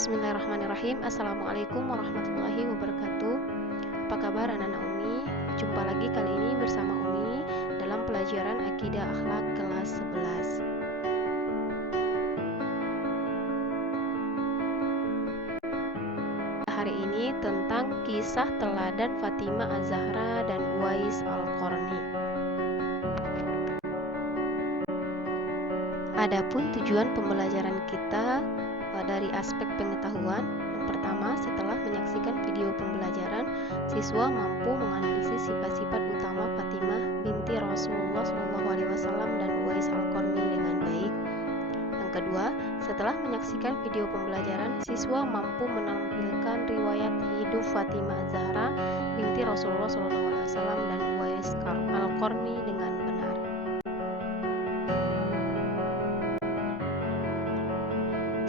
Bismillahirrahmanirrahim. Assalamualaikum warahmatullahi wabarakatuh. Apa kabar anak-anak Umi? Jumpa lagi kali ini bersama Umi dalam pelajaran Akidah Akhlak kelas 11. Hari ini tentang kisah teladan Fatimah Az-Zahra dan Uwais Al-Qarni. Adapun tujuan pembelajaran kita dari aspek pengetahuan, yang pertama, setelah menyaksikan video pembelajaran, siswa mampu menganalisis sifat-sifat utama Fatimah binti Rasulullah SAW dan Uwais Al-Qarni dengan baik. Yang kedua, setelah menyaksikan video pembelajaran, siswa mampu menampilkan riwayat hidup Fatimah Az-Zahra binti Rasulullah SAW dan Uwais Al-Qarni dengan benar.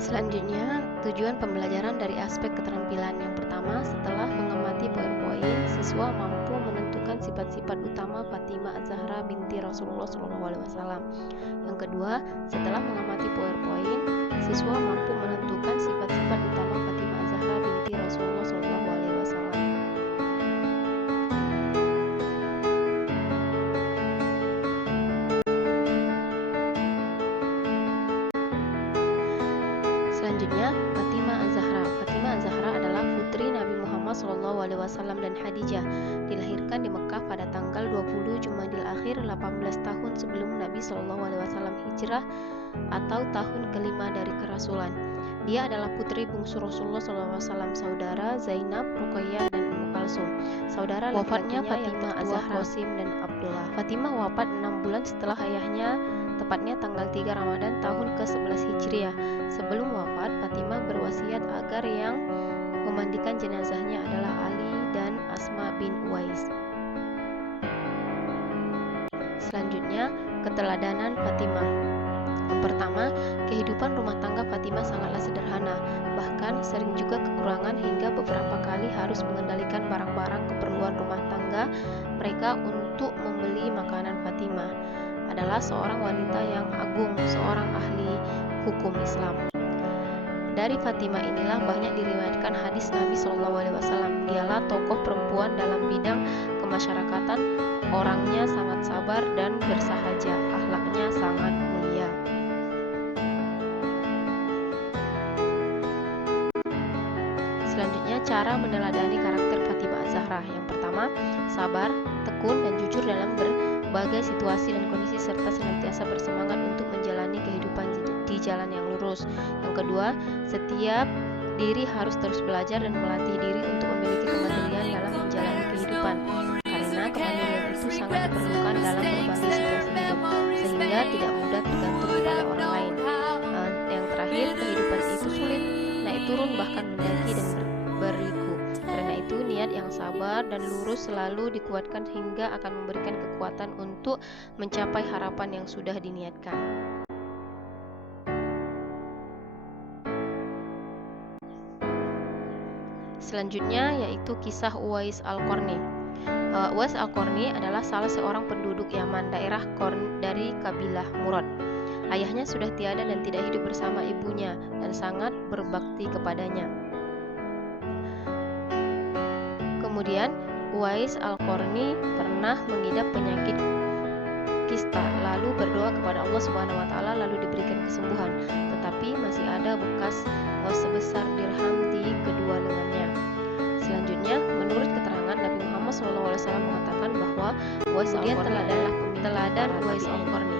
Selanjutnya, tujuan pembelajaran dari aspek keterampilan. Yang pertama, setelah mengamati poin-poin, siswa mampu menentukan sifat-sifat utama Fatimah Az-Zahra binti Rasulullah SAW. Yang kedua, setelah mengamati poin-poin, siswa mampu menentukan sifat-sifat utama Fatimah Az-Zahra binti Rasulullah SAW. Selanjutnya, Fatimah Az-Zahra. Fatimah Az-Zahra adalah putri Nabi Muhammad SAW dan Khadijah. Dilahirkan di Mekah pada tanggal 20 Jumadil Akhir 18 tahun sebelum Nabi SAW hijrah atau tahun kelima dari kerasulan. Dia adalah putri bungsu Rasulullah SAW, saudara Zainab, Ruqayyah, dan Ummu Kalsum. Saudara wafatnya Fatimah Az-Zahra, Qasim, dan Abdullah. Fatimah wafat 6 bulan setelah ayahnya, tepatnya tanggal 3 Ramadan tahun ke-11 Hijriah. Sebelum wafat, Fatimah berwasiat agar yang memandikan jenazahnya adalah Ali dan Asma bin Uwais. Selanjutnya, keteladanan Fatimah. Yang pertama, kehidupan rumah tangga Fatimah sangatlah sederhana, bahkan sering juga kekurangan hingga beberapa kali harus mengendalikan barang-barang keperluan rumah tangga mereka untuk membeli makanan. Fatimah adalah seorang wanita yang agung, seorang ahli hukum Islam. Dari Fatimah inilah banyak diriwayatkan hadis Nabi SAW. Dialah tokoh perempuan dalam bidang kemasyarakatan, orangnya sangat sabar dan bersahaja, akhlaknya sangat mulia. Selanjutnya, cara meneladani karakter Fatimah Az-Zahra. Yang pertama, sabar, tekun, dan jujur dalam berbagai situasi dan kondisi serta senantiasa bersemangat untuk menjalani kehidupan di jalan yang lurus. Yang kedua, setiap diri harus terus belajar dan melatih diri untuk memiliki kemandirian dalam menjalani kehidupan, karena kemandirian itu sangat diperlukan dalam berbagai situasi hidup, sehingga tidak mudah tergantung kepada orang lain. Yang terakhir, kehidupan itu sulit, naik turun, bahkan mendaki dan berliku. Karena itu, niat yang sabar dan lurus selalu dikuatkan hingga akan memberikan kekuatan untuk mencapai harapan yang sudah diniatkan. Selanjutnya yaitu kisah Uwais Al-Qarni. Uwais Al-Qarni adalah salah seorang penduduk Yaman, daerah Qarn dari kabilah Murad. Ayahnya sudah tiada dan tidak hidup bersama ibunya dan sangat berbakti kepadanya. Kemudian Uwais Al-Qarni pernah mengidap penyakit kista, lalu berdoa kepada Allah SWT lalu diberikan kesembuhan, tetapi masih ada bekas sebesar dirham di kedua lengannya. Selanjutnya, menurut keterangan Nabi Muhammad SAW mengatakan bahwa Uwais Al-Qarni adalah teladan Uwais Al-Qarni.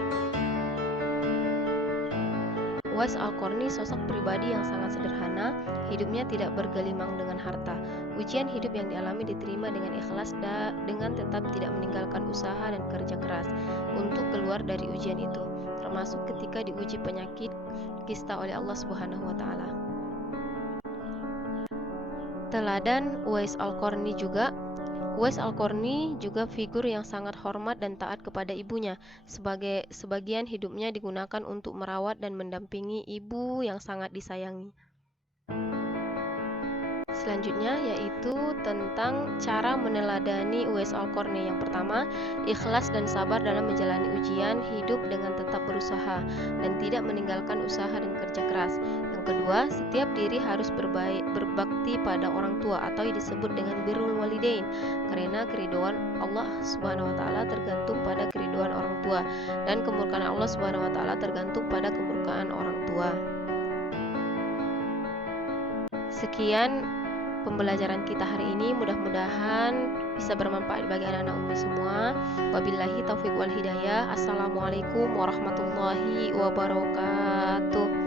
Uwais Al-Qarni sosok pribadi yang sangat sederhana, hidupnya tidak bergelimang dengan harta. Ujian hidup yang dialami diterima dengan ikhlas dengan tetap tidak meninggalkan usaha dan kerja keras untuk keluar dari ujian itu, termasuk ketika diuji penyakit kista oleh Allah Subhanahu wa Ta'ala. Teladan Uwais Al-Qarni juga. Uwais Al-Qarni juga figur yang sangat hormat dan taat kepada ibunya. Sebagian hidupnya digunakan untuk merawat dan mendampingi ibu yang sangat disayangi. Selanjutnya yaitu tentang cara meneladani Uwais Al-Qarni. Yang pertama, ikhlas dan sabar dalam menjalani ujian, hidup dengan tetap berusaha dan tidak meninggalkan usaha dan kerja keras. Yang kedua, setiap diri harus berbakti pada orang tua atau disebut dengan birrul walidain, karena keriduan Allah Subhanahu wa taala tergantung pada keriduan orang tua dan kemurkaan Allah Subhanahu wa taala tergantung pada kemurkaan orang tua. Sekian pembelajaran kita hari ini, mudah-mudahan bisa bermanfaat bagi anak-anak Umi semua. Wabillahi taufiq wal hidayah. Assalamualaikum warahmatullahi wabarakatuh.